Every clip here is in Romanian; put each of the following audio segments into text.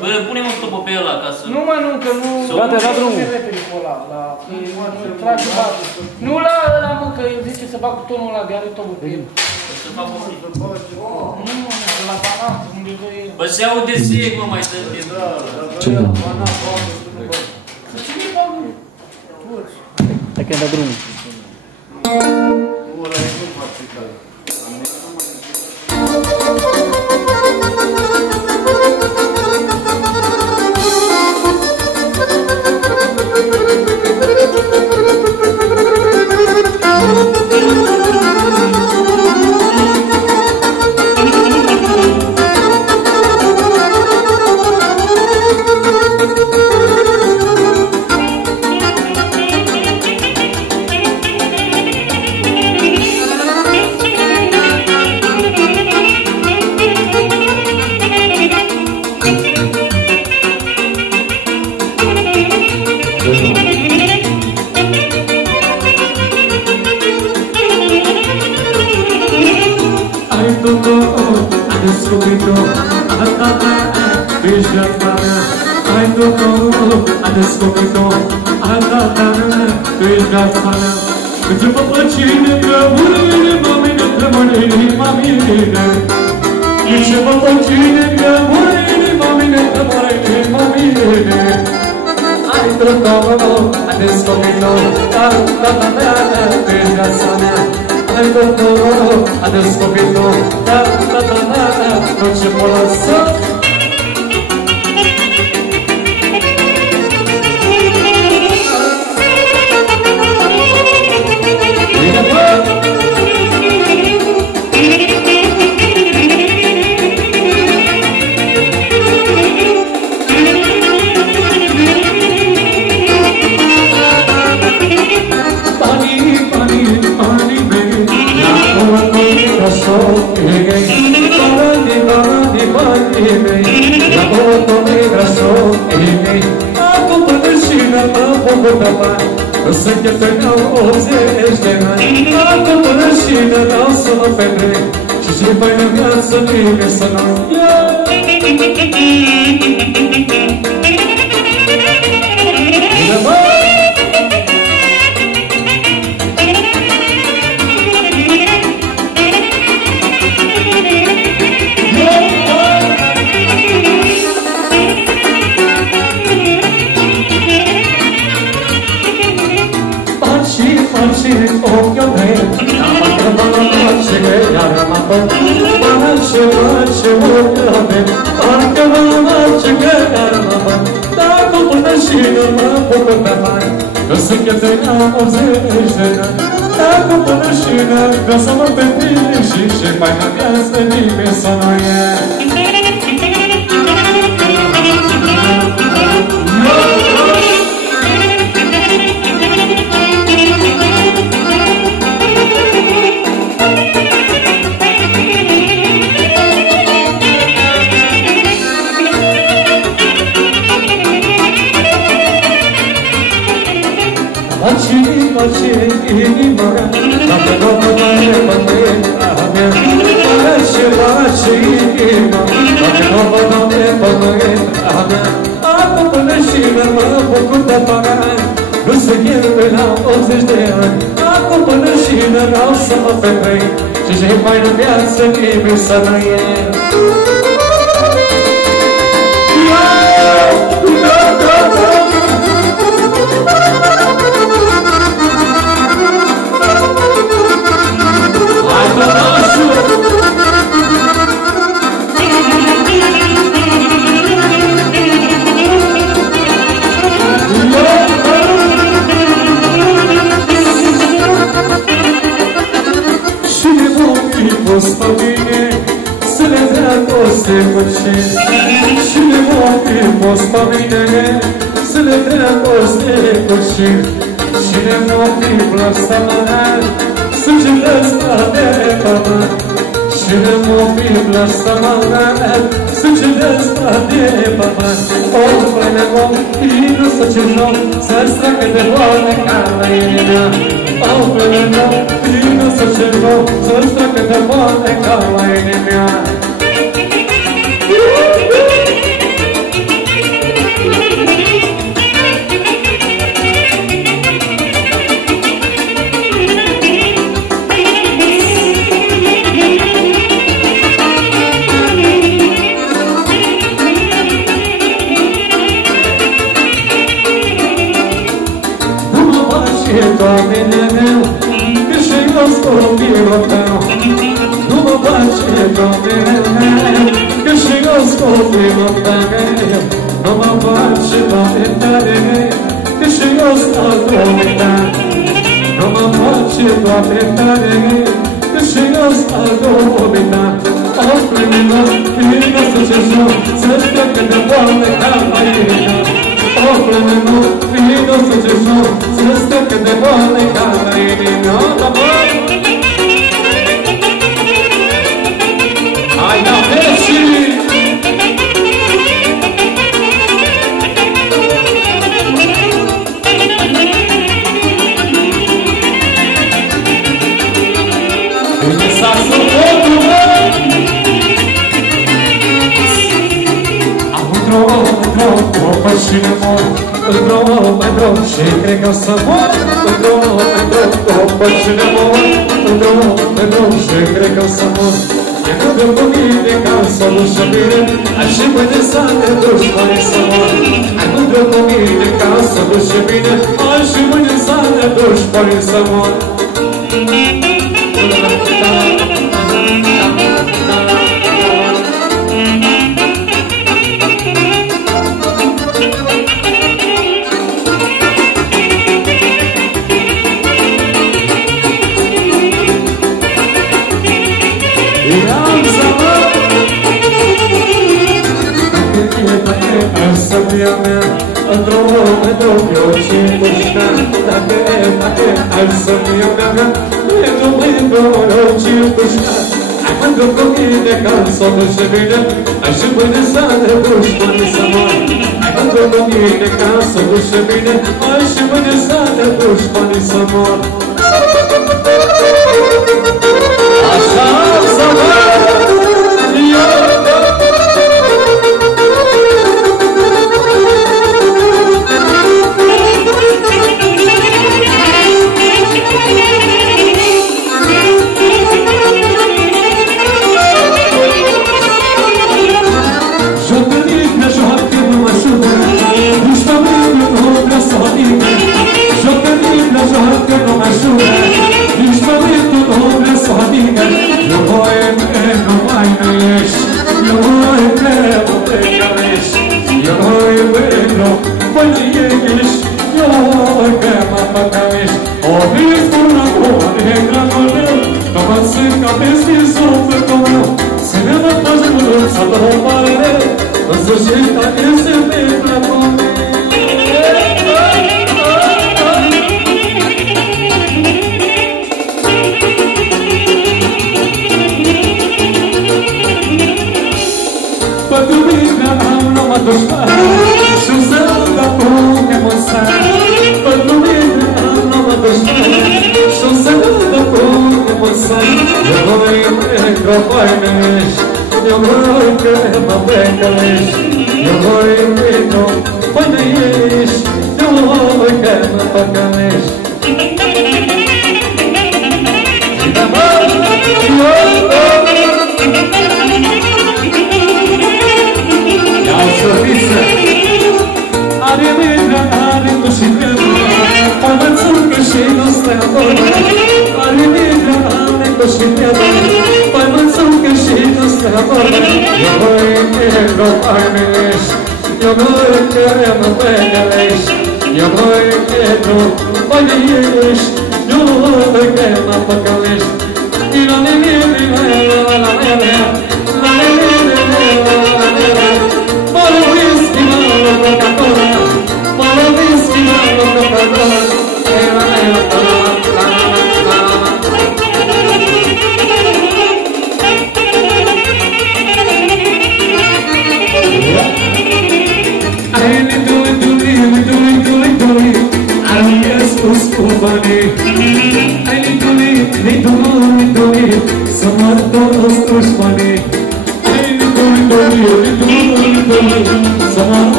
Bă, punem un stopă pe ăla ca să... Nu mă, nu, că nu... Gata, da drumul. Nu la ăla, mă, că el zice să bag cu tonul ăla, de are tonul pe el. Să fac o frică. Nu, mă, la balanță, unde e... Bă, se aude sec, mă, mai să... Ce da? Să cine-i bagă? Hai că-mi da drumul. copilul tău nu mă face, Doamne, câștigos copilul tău nu mă face, Doamne, tare, câștigos al Domnului nu mă face, Doamne, tare, câștigos al Domnului. O plămină, vină să ce jur, să-ți treacă de boală ca la inimă. O plămină, vină să ce jur, să-ți treacă de boală ca la inimă. Hai, da, mergi! Vine saxofonul meu! Am un drum, mașină mor, un drum și cred că o să mor. Un drum, mașină mor, un drum și cred că o să mor. E nu cu mine ca să dușă bine, aș și până să te duci până să mor. Ai nu cu mine ca să dușă bine, aș și până să te duci până să mor. Într-un eu și pușca, dacă ai să-mi iau mea, eu și pușca. Ai mândru cu mine ca să o duci bine, ai și până să te duci până să mor. Ai mândru cu mine ca să o duci bine, ai și până să te duci până să mor. Așa să mor!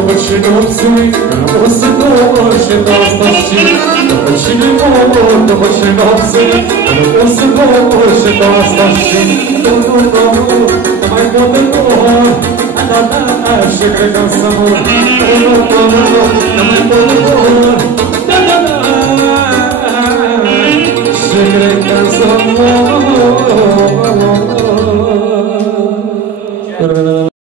după ce nopțui, o să două și asta și după ce mor, după ce nopțui, o să două și asta și nu, mai pot de mor, da, și cred că să mor, nu, mai pot de mor, da, și cred că să mor.